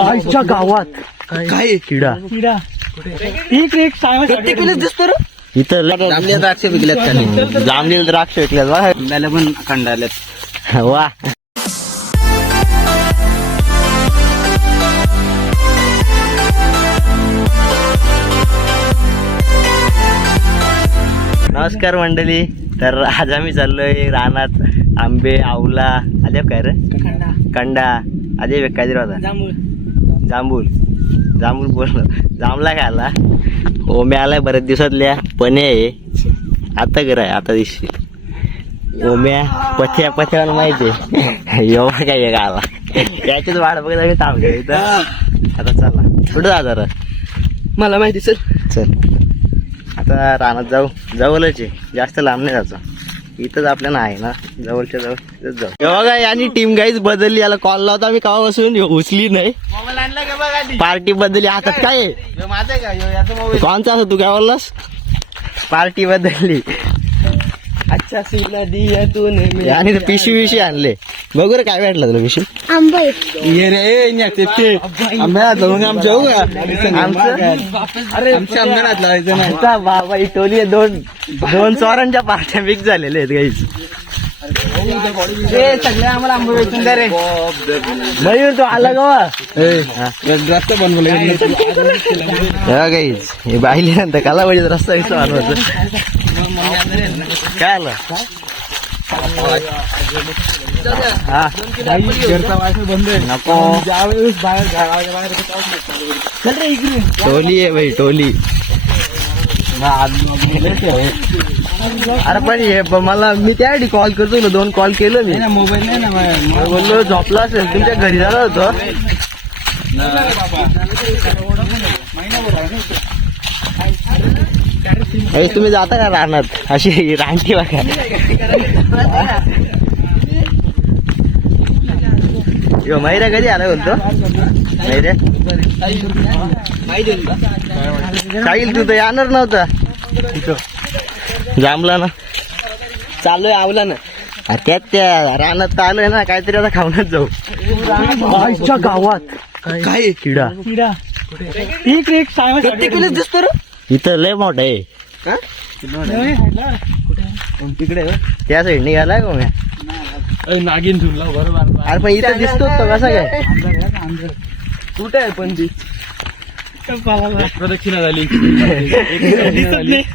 आईच्या गावात. काय? किडा. ठीक एक सांगा प्रत्येकालाच दिसतो इथं द्राक्ष विकल्यात त्याने. जांभळी द्राक्ष. विकल्यात अंड्याला पण खंडाल्यात वा. नमस्कार मंडळी. तर आज आम्ही चाललोय रानात. आंबे आवला आले काय रे? कंडा आले काहीतरी होता जांभूल जांभूल बोल जांभला खायला. ओम्या आलाय बऱ्याच दिवसातल्या पणे आहे. आता घर आहे आता दिसते ओम्या पथ्या पथ्यावर माहिती आहे. एवढा काय आहे गाला याच्याच वाट बघत आम्ही थांबलो इथं. आता चला. कुठं जा जरा? मला माहिती सर. चल. आता रानात जाऊ. जवळच आहे. जास्त लांब नाही जायचं. इथंच आपल्याला आहे ना जवळच्या जवळ तिथंच जाऊ. हे बघा यांनी टीम गाईच बदलली. याला कॉल लावता आम्ही कावा बसून. उचली नाही. मोबाईल आणला का बघा पार्टी बदलली. हातात काय? माझा का? कोणचा असं तू काय बोललास? पार्टी बदलली. अच्छा सुना दिया तूने आणि ते पिशवी विषयी आणले. बघू रे काय भेटलं तुला आंबे ये रे न्याते ते आंब्यात जाऊन आमच्या जाऊ का? आमचं? अरे आमच्या आंब्यात लावायचं नाही. आता बाबा ही टोली आहे, दोन दोन चोरांच्या पार्ट्या मिक्स झालेल्या आहेत काहीच ए सगळे आम्हाला आंबे वेचून द्या रे. मयूर तो आला गवा रस्ता बनवलं काहीच हे बाहिले नंतर काला पाहिजे रस्ता काय आलं? हा. नको. टोली आहे भाई टोली. अरे पण हे मला मी त्यासाठी कॉल करतो ना दोन कॉल केलं मी. मोबाईल नाही ना बोललो झोपला असेल तुमच्या घरी जाणार होतो? अरे तुम्ही जाता का रानात? अशी रानटी बघा. यो मैऱ्या कधी आला बोलतो? मैऱ्या साहिल तू तर येणार नव्हता. जांभला ना. चाललोय आवला ना त्यात त्या रानात तर आलोय ना काहीतरी आता खाऊनच जाऊ. आईच्या गावात. काय? किडा. किडा. ठीक एक सांगा प्रत्येकालाच दिसतो रे? इथं लय मोठा आहे. तिकडे त्या साईड निघालाय का म्या नागिन ठेवला बरोबर अरे पण इथं दिसतो तो कसा काय? कुठे आहे पण ती? प्रदक्षिणा झाली.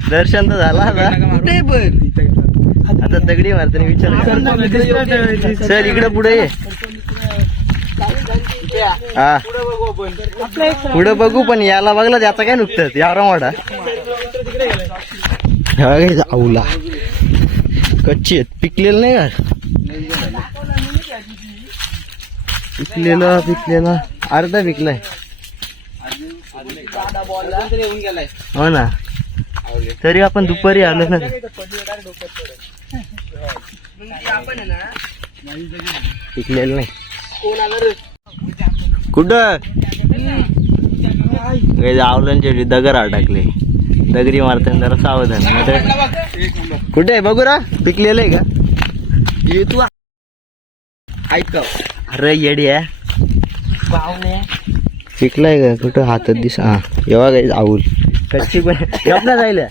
दर्शन तर झाला आता. कुठे आहे पण? आता दगडी मारताना विचार सर इकडे पुढे ये. हा. पुढे बघू पण याला बघला त्याचा काय नुकतंच. यावरा मोठा हे बघा, आवला. कच्ची आहेत. पिकलेलं नाही का? पिकलेलं पिकलेलं. अर्धा पिकलाय. हो ना. तरी आपण दुपारी आलो ना. पिकलेलं नाही. कुठं? काही आवलांच्या दगर टाकले दगडी मारताना जरा सावधान कुठे आहे? बघू रा. पिकलेलं आहे का? ये तू ऐक अरे येडी आहे. पिकलाय का? कुठं? हातात दिस हा. एव्हा काही आवूल कच्ची पण एवढा जायला.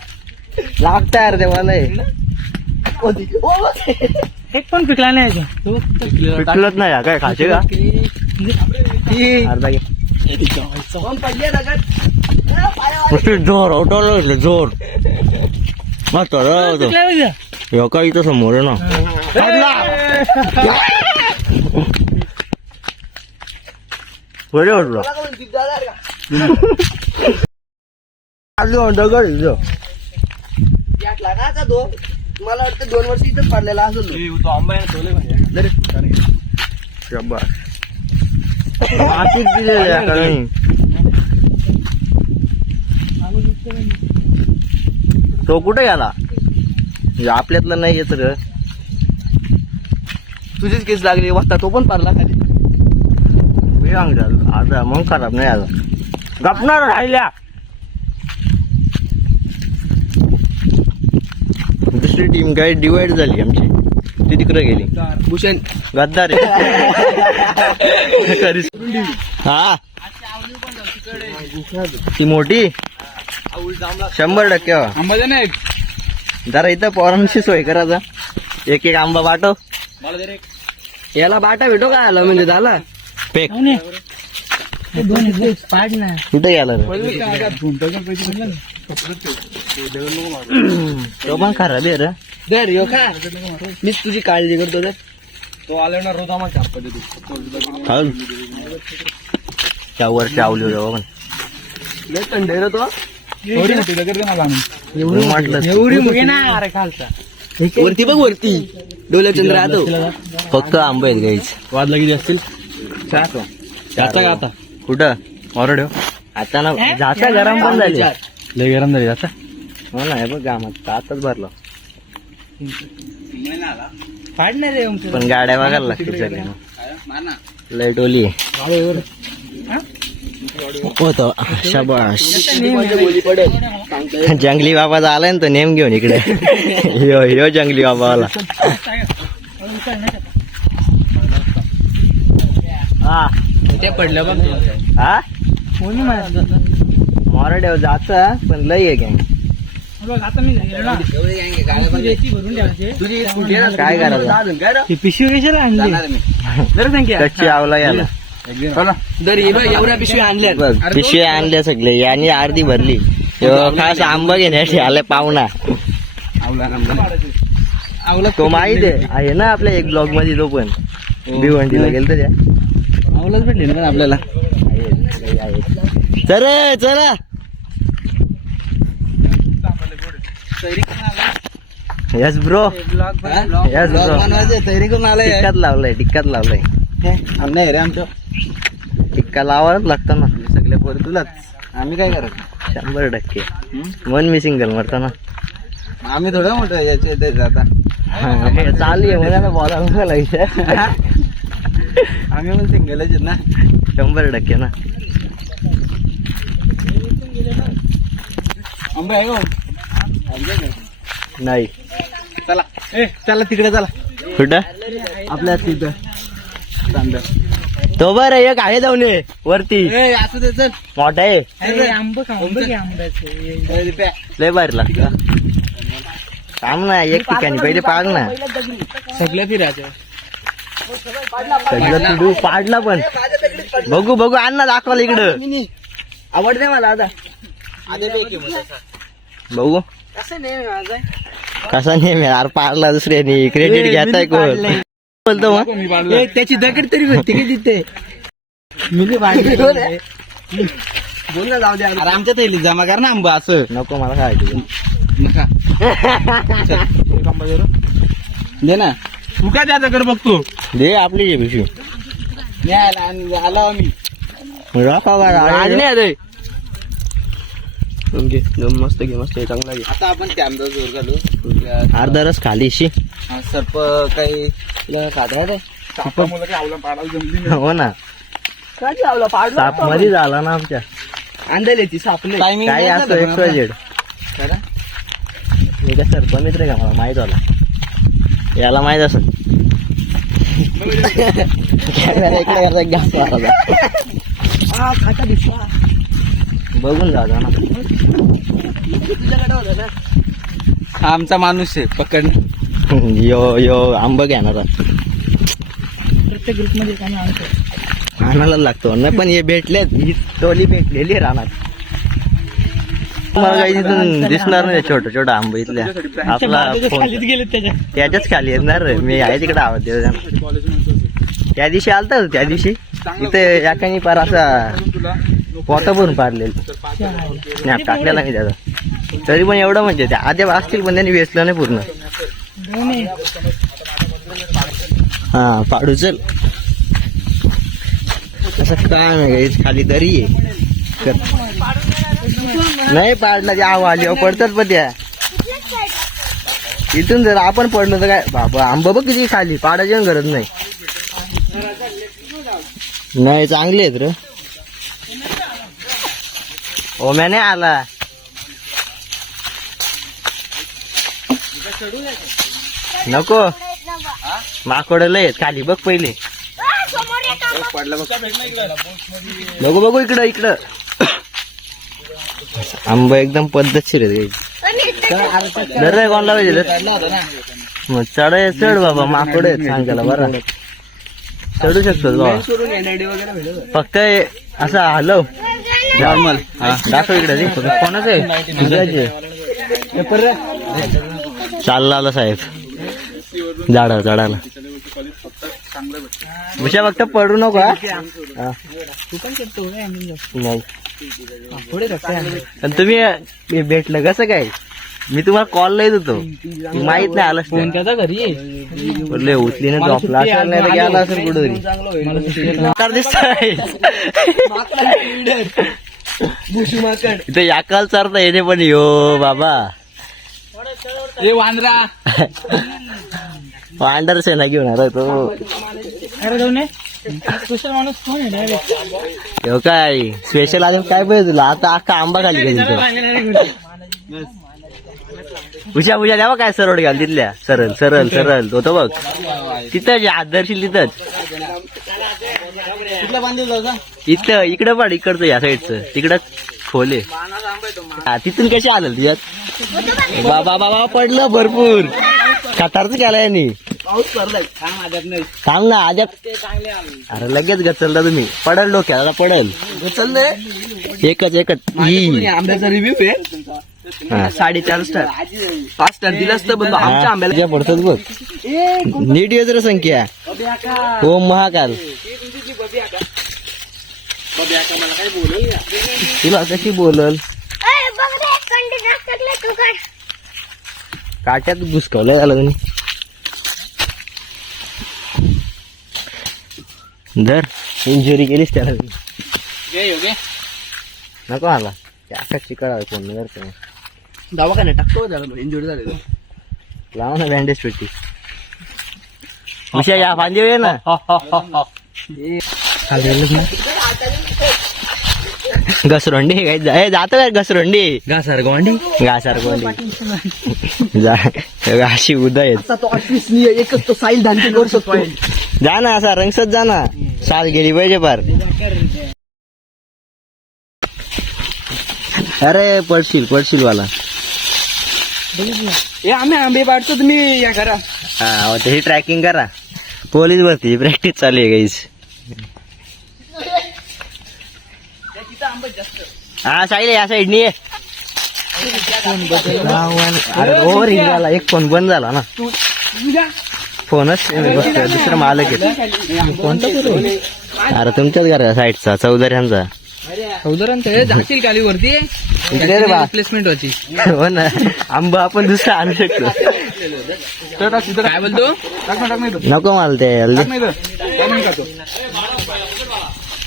लागता यार ते मला. एक पण पिकला नाही पिकलत नाही काय खाचे का? अर्धा घे. नुसती जोर उठवलं म्हटलं जोर मग तर पिकला नाही याचा. ह्यो का इथं समोर आहे ना बरे वाटलं आलो दगड इथं. मला वाटतं दोन वर्ष इथंच पडलेला असेल तो आंबा शब्बास मातीत दिलेलं आहे का नाही तो कुठे गेला? म्हणजे आपल्यातला नाही येत र तुझीच केस लागली वाजता तो पण पडला खाली. सांगतो आता मग खराब नाही आता गपणार राहिल्या. दुसरी टीम काय डिवाइड झाली आमची. ती तिकडे गेली. भूषण. गद्दार. हा. ती मोठी? शंभर टक्के हो. आंबा दे ना एक जरा इथं पोरांची सोय करायचा एक एक आंबा पाठव याला बाटा भेटो का आला म्हणजे झाला. ना. कुठे गेला रे तो पण खराब आहे रे. दर यो का मीच तुझी काळजी करतो तर तो आला ना रोज आम्हाला छाप देतो खाऊन त्यावर चावली होती पण लय थंड आहे रे तो. एवढी मोठी दगड दे मला आणून. एवढं म्हटलं एवढी मुगे ना अरे खालचा. वरती बघ वरती. डोल्याचंद्र राहतो. फक्त आंबे आहेत गाईच वाजला किती असतील? जाता का आता? कुठं? ऑर्डर आता ना जाता गरम पण झाली. लय गरम झाली जाता. हो ना हे बघ गामात आताच भरलं. पाड ना रे आमचं पण गाड्या बघायला लागतील लय टोली होतो शाबाश. जंगली बाबा आलाय ना तो नेम घेऊन इकडे. ह्यो ह्यो जंगली बाबा आला हा. ते पडलं बघ हा? कोणी मॉरडेव जात पण लय आहे गॅंग. काय करायचं? पिशवी कशाला आणली? आवला याला. दर एवढ्या पिशवी आणल्या बघ पिशवी आणल्या सगळे यांनी अर्धी भरली. ह्यो खास आंबा घेण्यासाठी आलाय पाहुणा. आवला तो माहीत आहे आहे ना आपल्या एक ब्लॉगमध्ये तो पण. भिवंडीला गेलता त्या. आवलाच भेटली ना पण आपल्याला. चल चला. Yes bro. Yes, bro. तयारी करून आलाय? टिक्कात लावलाय टिक्कात लावलाय. नाही रे आमचं. टिक्का लावायलाच लागतं ना. सगळे पोर तुलाच. आम्ही काय करत शंभर टक्के. मन मी सिंगल मारतो ना. आम्ही थोडं मोठं याचे ते आता. चालू आहे मला बोलायला लागायचं आम्ही पण सिंगलच ना. शंभर टक्के ना. आंबे आहे? नाही. चला. ए चला तिकडे चला. कुठं? आपल्या तिथं. तांदळ. तो बरं एक आहे जाऊन ये, वरती. ए असू दे चल. मोठा आहे. अरे आंब खा आंब घे आंब्याचं. ए, रिप्या. लय भारी लागतं थांब ना एक ठिकाणी पहिले पाड ना. सगळं फिरायचं. सगळं तुडू पाडला पण. बघू बघू आण ना दाखवायला इकडं. आवडते मला आता. तसा. बघू. कसं नाही माझं? कसा नेहमी यार पाडला दुसऱ्यानी. क्रेडिट घेताय कोण? बोलतो मग. ए, त्याची दगड तरी होती की तिथे? मी बोल ना. जाऊ द्या अरे आमच्या जमा कर ना आंबा असं. नको मला खायचं नका. दे ना. तू काय त्या दगड बघतो? दे आपली जे पिशवी. मी आला आणि आम्ही राखा बा. घे, मस्त घे मस्त घे, चांगला घे. आता आपण कॅमेरा जोर घालू. अर्धा रस खाली शी. हा, सर्प काही तुला हो ना. काय आवला सापमध्ये झाला ना आमच्या. अंडले ती सापले काय असं एक्स वाय झेड मी काय? सरपंच मित्र का मला माहीत होला याला माहीत असं. बघून जा जा ना? हा आमचा माणूस आहे पकड. यो यो आंबा घेणार. प्रत्येक आणतो. आणायला लागतो. नाही पण हे भेटलेत. ही टोली भेटलेली आहे रानात. मला काही तिथून दिसणार नाही छोट छोट आंबा इथल्या. आपला फोन खालीच गेले त्याच्या. त्याच्याच खाली येणार रे मी आहे तिकडे आवाज देतो. त्या दिवशी आलता तो त्या दिवशी? इथे याकानी पार असा पोता भरून पाडलेलं स्नॅप टाकलेला मी त्याचा. तरी पण एवढं म्हणजे त्या आधी असतील पण त्यांनी वेचलं नाही पूर्ण. हा पाडू चल. असं काय नाही guys, खाली दरी आहे. नाही पाडला ते आव आली पडतात पण त्या. इथून जर आपण पडलो तर काय? बाबा आंबा बघ किती खाली पाडायची पण गरज नाही. नाही चांगले आहेत रे. ओम्याने आला. नको. माकोड लय खाली बघ पहिले. बघू बघू इकडं इकडं. आंबा एकदम पद्धतशीर कोण लावायचे मग चढ चढ बाबा माकड आहेत सांग त्याला बरं. चढू शकतो बाबा. फक्त असं हलव नॉर्मल दाखव इकडे रे. कोणाचं आहे. चालला आला साहेब. झाडावर चढायला भुशा फक्त पडू नको. नाही. आणि तुम्ही भेटलं कसं काय? मी तुम्हाला कॉल येत होतो. माहीत नाही आलं फोन त्याचा घरी? बोलले उचली ना झोपला. असेल नाही तर गेला असेल कुठेतरी माकड दिसतोय. इथे याकाल चारता येणे पण यो बाबा. ए वांद्रा. अंडर सेना घेऊन आला तो. अरे स्पेशल माणूस कोण आहे? हो काय? स्पेशल आले काय पाहिजे तुला? आता अख्खा आंबा खाली गेली उशा उशा द्यावा काय सरळ घ्याल तिथल्या. सरळ सरळ सरळ. तो तो बघ. तिथंच आदर्शील तिथंच. इथं इकडं पड इकडचं या साईडचं. तिकडं खोले हा तिथून कशी आलं तिच्यात बाबा बाबा पडलं भरपूर. खतारच केला यांनी. थांब ना आज अरे लगेच गचलता तुम्ही. पडल डोक्याला पडल. एकच एकच. ही आंब्याचा रिव्ह्यू आहे हा. साडेचार स्टार पाच स्टार दिला असतं पण आमच्या हा, आंब्याला. तुझ्या पडतात बघ. नीट येत रे संख्या. ओम महाकाल. तुला कशी बोलल? काट्यात घुसकवलं झालं तुम्ही धर इंजुरी केलीस त्याला. नको आला. त्या चिकळ कोण करतो दवाखान्यात टाकतो त्याला इंजुरी झालेलं लावा ना बँडेज पेटी. विषय या फांदी ये ना. घसरंडी काय जातो घसरंडी घासार गोंडी घासार कोंडी जा. अशी उदय एकच तो साईल धानते करू शकतो जा ना असा रंगसत जा ना. साल गेली पाहिजे पार अरे पडशील पडशील वाला. हे आम्ही आंबे पाडतो तुम्ही या करा हा ही ट्रॅकिंग करा. पोलीस भरती प्रॅक्टिस चालू आहे गाईस हा साईड या साईडनी ये. अरे ओव्हर हिट झाला. एक फोन बंद झाला ना. फोनच बसतोय दुसरं मालक येत अरे तुमच्याच घरा साईडचा चौधऱ्यांचा. रिप्लेसमेंट होती. हो ना. आंबा आपण दुसरा आणू शकतो. काय बोलतो? नको मला ते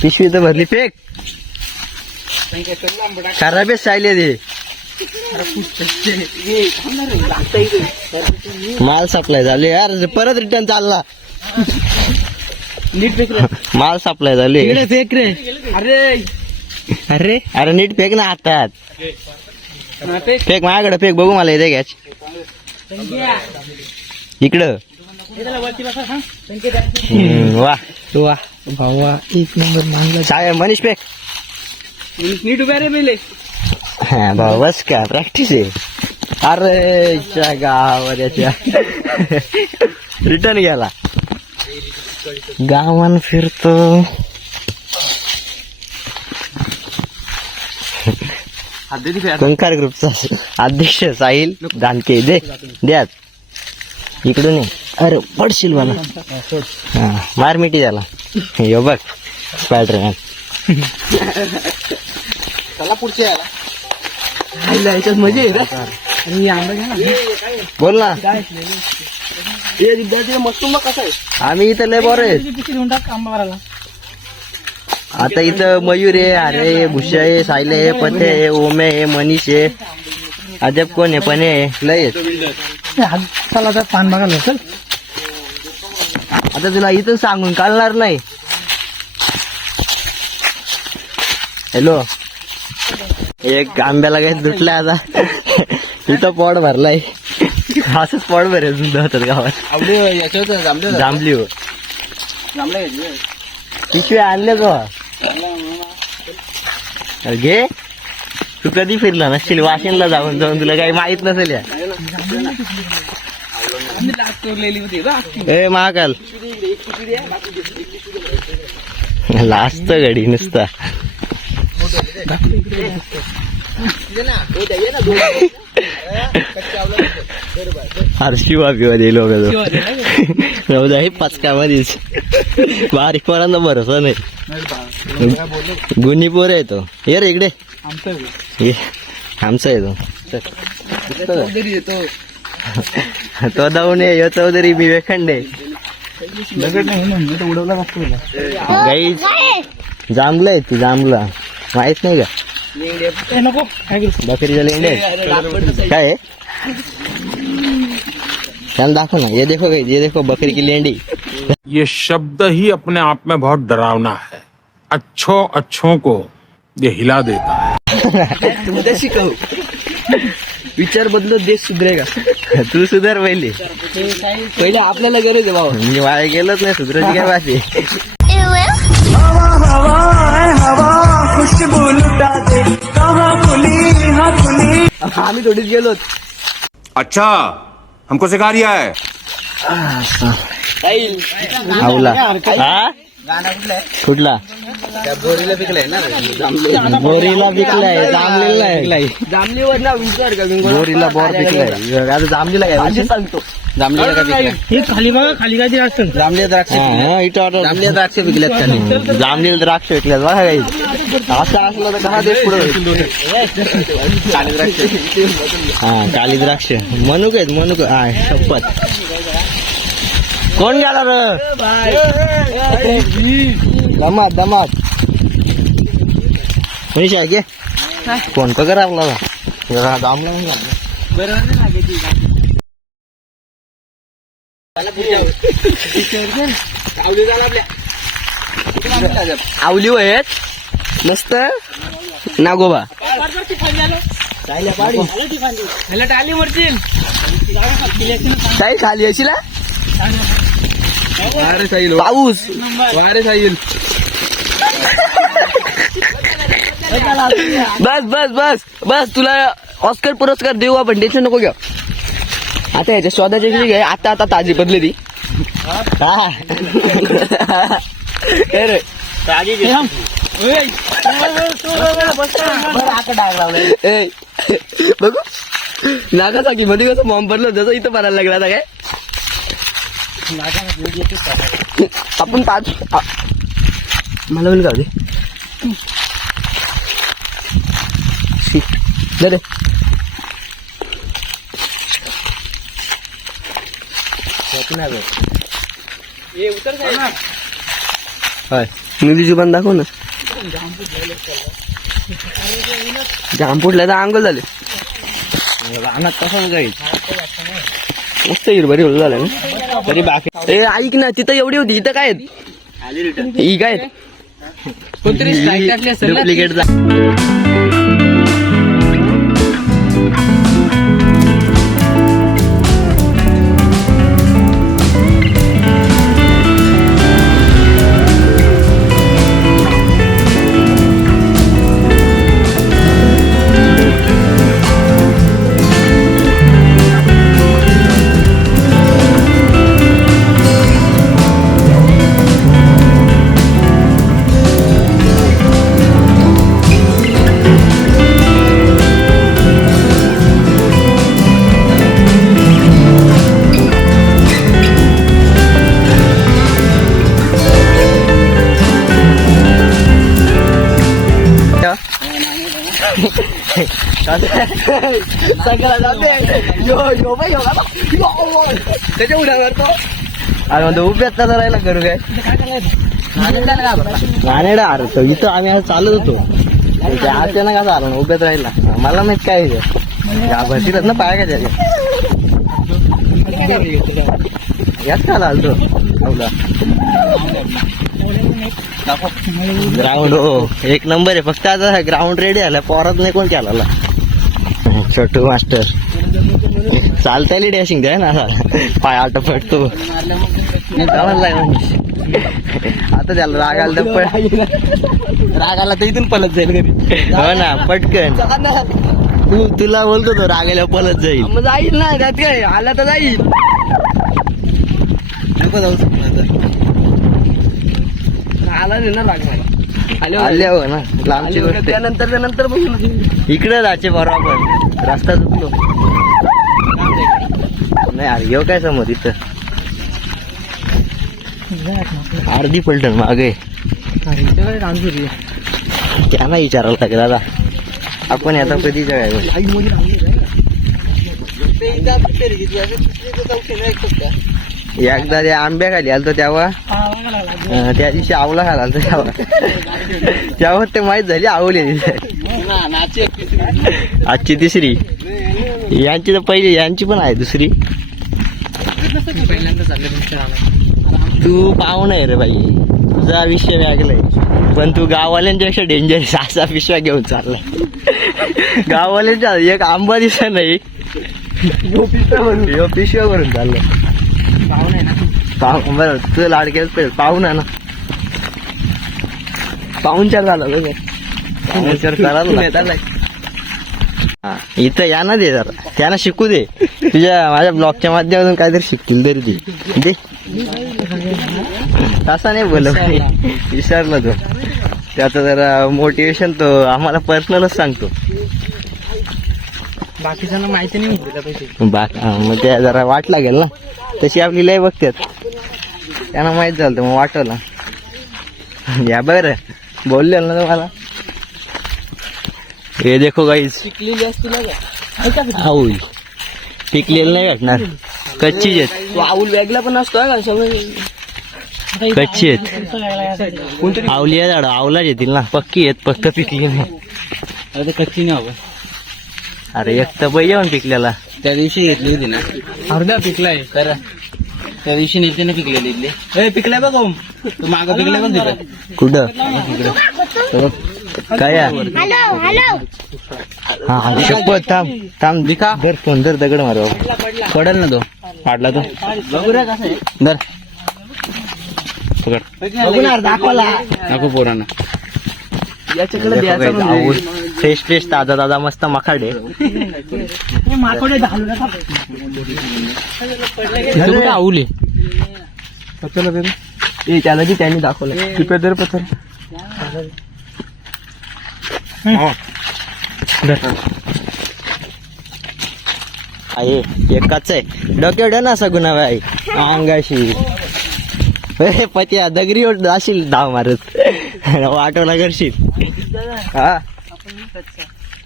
पिशवी तर भरली फेक. खराब आहे सायले ते. माल सप्लाय झाले. यार परत रिटर्न चालला. नीट फेक माल सप्लाय झाले. फेक रे. अरे. अरे. अरे नीट फेक ना हातात. फेक. माझ्याकडे फेक. बघू मला येते घ्याच इकडं. वा. वा. भावा एक नंबर मागला मनीष फेक. नीट उभ्या रे पहिले हा भाऊ बस का प्रॅक्टिस आहे अरे च्या गावाच्या रिटर्न गेला गावान फिरतो कंकार ग्रुपचा अध्यक्ष साहिल जानके दे द्यात इकडून. अरे पडशील मला हा मार मिठी त्याला यो बघ स्पायडरमॅन चला पुढच्या याला खायला याच्यात मजा आहे रे आणि आंबा घ्या ना बोल ना हे विद्यार्थी मस्त मग कसं आहे आम्ही इथं लय बरं आहे पिशवी घेऊन टाक आंबा मारायला आता इथं मयूर आहे अरे भुषा आहे सायले आहे पते आहे ओमे आहे मनीष आहे अजब कोण आहे पण आहे लय. चला आता पान बघायला चल आता तुला इथं सांगून चालणार नाही हॅलो एक आंब्याला काही दुटलाय आता. इथं पोट भरलाय. असंच पोट भरेल सुद्धा होतात गावात. जांभले हो. पिशवी आणले अरे घे. तू कधी फिरला नसशील वाशिनला जाऊन जाऊन तुला काही माहीत नसेल या. ए महाकाल. लास्ट घडी नुसता. हरशी बाबी मध्ये लोक जाऊ हे पचकामध्येच बारीक पोरांना भरोसा नाही. गुन्ही पोर आहे तो. ये रे इकडे. ये आमचा आहे तो. जाऊन ये यो चौधरी विवेखंडे दगड नाही उडवला जांभलं आहे ती जांभला. माहित नाही का ए, नको काय करू बकरीचा लेंडे काय आहे? त्याला दाखव ना ये देखो गाइस ये देखो बकरी की लेंडी। ये शब्द ही अपने आप में बहुत डरावना है। अच्छों अच्छों को ये हिला देता है। उद्या शिकव विचार बदलत देश सुधरेगा। तू सुधार पहिले। पहिले आपल्याला गरज आहे भाऊ मी वाया गेलोच नाही सुधराची काय वाशी आम्ही थोडीच गेलो अच्छा हमको सिखा रिया है। हा? कुठला बोरीला पिकलाय ना. बोरीला विकलाय जांभलेला आहे जांभलीवर ना विचार का बोरीला बोर विकलाय आता जांभलीला काय? सांगतो. विकलाय हे खाली बघा खाली काय द्राक्ष इथं ऑर्डर जांभली द्राक्ष विकल्यात त्याने. जांभलेला द्राक्ष विकल्यात बघा काही. असं असलं तर कसा देश पुढे हा काली द्राक्ष. मनुक आहेत मनुक. हा शपथ. कोण गेला र? दमात दमात मनीषा आहे के फोन तर करा आपल्याला. जरा दामला. आवली वयत मस्त. नागोबा. काही खाली अशी वारे साईल पाऊस. वारे साईल बस बस बस बस तुला ऑस्कर पुरस्कार देऊ आपण टेन्शन नको घ्या आता याच्या स्वतःच्या घरी घे आता आता ताजी बदली ती रे. बघू. नागासाकी मध्ये कसं बॉम्ब पडलं जसं इथं पडायला लागला आता काय? आपण ताज मला पण जाऊ दे. होय. जुबान दाखव ना. जाम फुटलं तर अंगल झाले. रानात तसंच जाईल? मस्त हिरभरी झालं ना. तरी बाकी ए ऐक ना तिथं एवढी होती इथं काय आहेत? ही काय आहेत? डुप्लिकेट सगळा त्याच्या उड्या मारतो अरे म्हणतो उभ्यात का राहिला करू काय नाणेडा अरे तो इथं आम्ही असं चालत होतो ते अचानक असं आलो ना उभ्यात राहिला मला माहीत काय या भरतीत ना पाय काय त्याच्या याच का आलतो ग्राउंड हो एक नंबर आहे. फक्त आता ग्राउंड रेडी आला पोरात नाही कोण केला छोटू मास्टर. चालता डॅशिंग द्या ना. पाय आट पडतो आता त्याला राग आला तर राग आला तर इथून पलत जाईल घरी. हो ना पटकन. तू तुला बोलतो तो रागायला पळत जाईल. मग जाईल ना त्यात काय? आला तर जाईल. नको जाऊ आला नाही ना राग मला. आले आले हो ना लांबची गोष्ट. त्यानंतर त्यानंतर बघू इकडे जायचे बरोबर. रास्ता चुकलो नाही अरे येऊ काय समोर इथं? अर्धी पलटण मागे. त्यांना विचारावं लागेल दादा. आपण आता कधी काय एकदा त्या आंब्या खाली आलतो तेव्हा. त्या दिवशी आवला खाला आलतो तेव्हा. तेव्हा ते माहीत झाली आवली आजची तिसरी. यांची तर पहिली यांची पण आहे दुसरी. तू पाहुण आहे रे बाई. तुझा विषय वेगलाय पण तू गाववाल्यांच्यापेक्षा डेंजरस असा पिशव्या घेऊन चाललाय. गाववाल्यांच्या एक आंबा दिसा नाही. पिशव्या भरून चाललाय. पाहू बरं तुझं लाडकेच पाहिजे पाहुणा ना पाहुणचार झाला करायला हा, इथं या ना दे जरा. त्यांना शिकू दे. तुझ्या माझ्या ब्लॉगच्या माध्यमातून काहीतरी शिकतील तरी ते. दे. तसा नाही बोल विसरला तो. त्याचं जरा मोटिवेशन तो आम्हाला पर्सनलच सांगतो. बाकीच्यांना माहिती नाही बाक मग त्या जरा वाट लागेल ना. तशी आपली लय बघतात त्यांना माहीत झालं मग वाटवला. या बरं. बोलले ना तुम्हाला. हे देखो गाईज शिकलेली असती ना का? आऊल पिकलेलं? नाही भेटणार कच्चीच आहेत. तो आऊल वेगळा पण असतो का सगळं. कच्ची आहेत. आवली आहे. झाड. आवलाच येतील ना. पक्की आहेत फक्त पिकली नाही. अरे कच्ची नाही हवं अरे एक तर पाहिजे पण पिकलेला. त्या दिवशी घेतली होती ना. अर्धा पिकलाय तर त्या दिवशी नेते ना पिकलेली इथले. पिकलाय बघ माग पिकलाय बघ तिथं. कुठं? काय आहे? हा हा, शपथ थांब थांब. दिखा धर फोन धर दगड मारू. पडेल ना तो? पाडला तो. बघू रे कसं आहे. धर. पकड. बघू ना दाखवला. नको पोरांना. म्हणजे. फ्रेश फ्रेश ताजा ताजा मस्त मखाडे माकडे घालू नका आवले? त्याला ती त्यांनी दाखवलं. किपे दर पत्थर आहे एकाच आहे डोक्यावर ना सगुना बाई अंगाशी ए, पत्या दगरी जाशील धाव मारत वाटवला करशील हा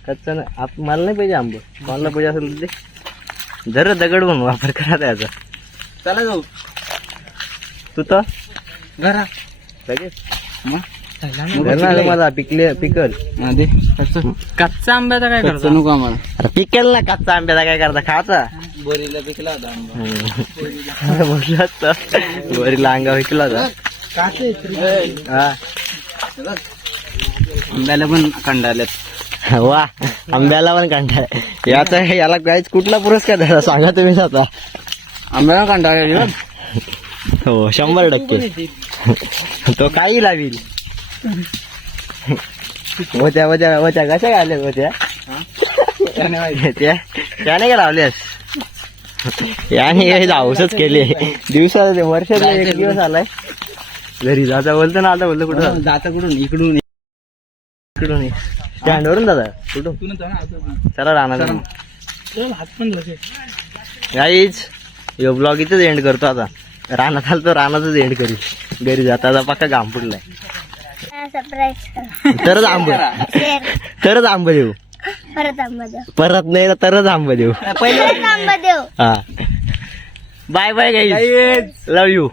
कच्चा ना आप मला नाही पाहिजे आंब मला पाहिजे असेल तर दे जरा दगड म्हणून वापर करा त्याचा चला जाऊ तू तर घरा लगेच धर ना रे मला पिकले पिकल. दे. कच्चा. आंब्याचा काय कच्चं नको आम्हाला. अरे पिकेल ना कच्चा आंब्याचा काय करता? खायचा बोरीला पिकला होता आंबा. असतं वरीला अंगा विकला होता. हा. आंब्याला पण कंडाल्यात वा आंब्याला पण कंटाळ याचा याला काहीच कुठला पुरस्कार द्यायचा सांगा तुम्हीच आता. आंब्याला कंडाळ्या हो शंभर टक्के. तो काही लावील होत्या होत्या होत्या कशा घाल्यात होत्या त्या त्याने का लावल्यास? याने काही हाऊसच केले. दिवसात वर्षात एक दिवस आलाय. घरी जाता बोलतो ना आता बोलतो कुठं? जाता? कुठून? इकडून. इकडून. स्टँडवरून दादा कुठून? चला राहणार. गाईज यो ब्लॉग इथंच एंड करतो आता. रानात आलो तो रानातच एंड करू घरी जाता आता पक्का घाम फुटलाय. तरच आंब तरच आंब देऊ परत आंबा देव परत नाही तर तरच आंब देऊ परत आंबा देव हा. Bye bye guys love you